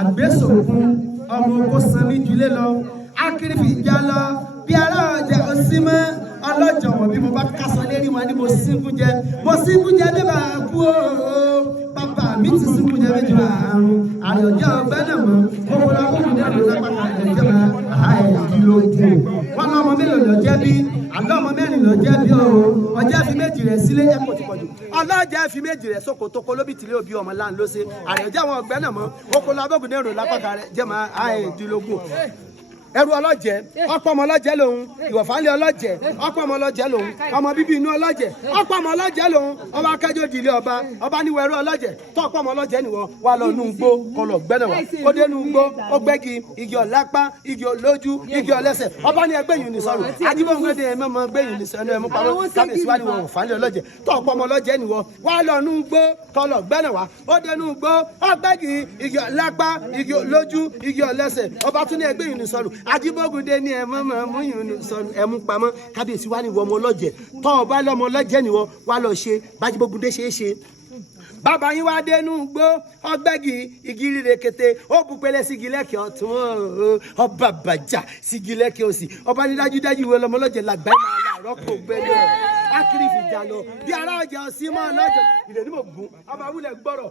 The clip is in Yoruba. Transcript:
àgbésòkun ọmọ oko sanmi jùlé lọ akérèfì ìjà lọ bí ará ọjà òsínmọ́ ọlọ́jọ̀ wọ̀n bí mo bá kásán lérí wọn ni mo sínkú jẹ bí bá kú o bàbá mi ti sínkú jẹ méjì àrùn àyọ̀jẹ́ ọgbẹ́ náà mọ́ gbogbo lọ́gbọ́n ní ọ̀dọ́ lápá ẹ̀jẹ̀ máa àìdílógún wọn lọ́mọ mélòó lọ jẹ́ bí àlọ́ ọmọ mẹ́rin lọ jẹ́ bí ọjẹ́ fi méjì rẹ̀ sílé ẹ̀kọ́ ti pọ̀jù ọlọ́jẹ́ fi méjì rẹ̀ sóko tó kó lóbi tìlé òbí ọmọ láń ló ṣe àyọ̀jẹ́ àwọn ọgbẹ́ náà mọ́ gbogbo lọ́gbọ́n ní ọ̀dọ́ lápá ẹ̀jẹ̀ máa àìdílógún ẹrú ọlọ́jẹ̀ ọ̀pọ̀ ọmọ ọlọ́jẹ̀ lòun ìwọ̀fàlẹ̀ ọlọ́jẹ̀ ọ̀pọ̀ ọmọ ọlọ́jẹ̀ lòun ọmọ bíbí inú ọlọ́jẹ̀ ọ̀pọ̀ ọmọ ọlọ́jẹ̀ lòun ọba akẹ́jọ́ ìdílé ọba níwọ̀ ẹrú ọlọ́jẹ̀ tó ọ̀pọ̀ ọmọ ọlọ́jẹ̀ nìwọ wà lọ nù gbó kọlọ̀ gbẹ́nà wá ó dé nù gbó ó gbẹ́gi igi ọ̀lápá igi olójú igi ọlẹ́sẹ̀ ọba ní ẹgbẹ́ yìí ní sọ̀rọ̀ ajíbọ̀ngẹ́dẹ́ ẹ̀ mọ́ gbé yìí ní sọ̀rọ̀ ẹ̀mú pamọ́ kábíyèsí wà níwọ̀ ìwọ̀fàlẹ̀ ọlọ́jẹ̀ tó ọ̀pọ̀ ọmọ ọlọ́jẹ̀ nìwọ wà lọ nù gbó kọlọ̀ gbẹ́nà wá ó dé nù gbó ó gbẹ́gi igi ọ̀lápá igi olójú igi ọlẹ́sẹ̀ ọba tún ní ẹgbẹ́ yìí ní sọ̀rọ̀ ajíbọ̀ngẹ́dẹ́ ní ẹ mọ́ mú yìí sọnù ẹ̀mú pamọ́ kábíyèsí wá ní ìwọ ọmọ ọlọ́jẹ̀ tọ́ ọ bá lọ́mọ ọlọ́jẹ̀ nìwọ wá lọ ṣe bájíbógundé ṣe é ṣe bàbá yín wá dénú gbó ọgbẹ́gi igi rire kété ó bupẹ́lẹ́ sí igi lẹ́kẹ̀ ọ̀tún ọba bàjá sí igi lẹ́kẹ̀ òsì ọba ní dájúdájú ìwé ọlọ́mọ ọlọ́jẹ̀ làgbáyé máa láàárọ̀ kò gbẹ́lẹ́ akérèfì jà lọ bí ará ọjà ọ̀sìn mọ́ ọlọ́jẹ̀ ìdè ní mò ń gún ọba wúlẹ̀ gbọ́rọ̀.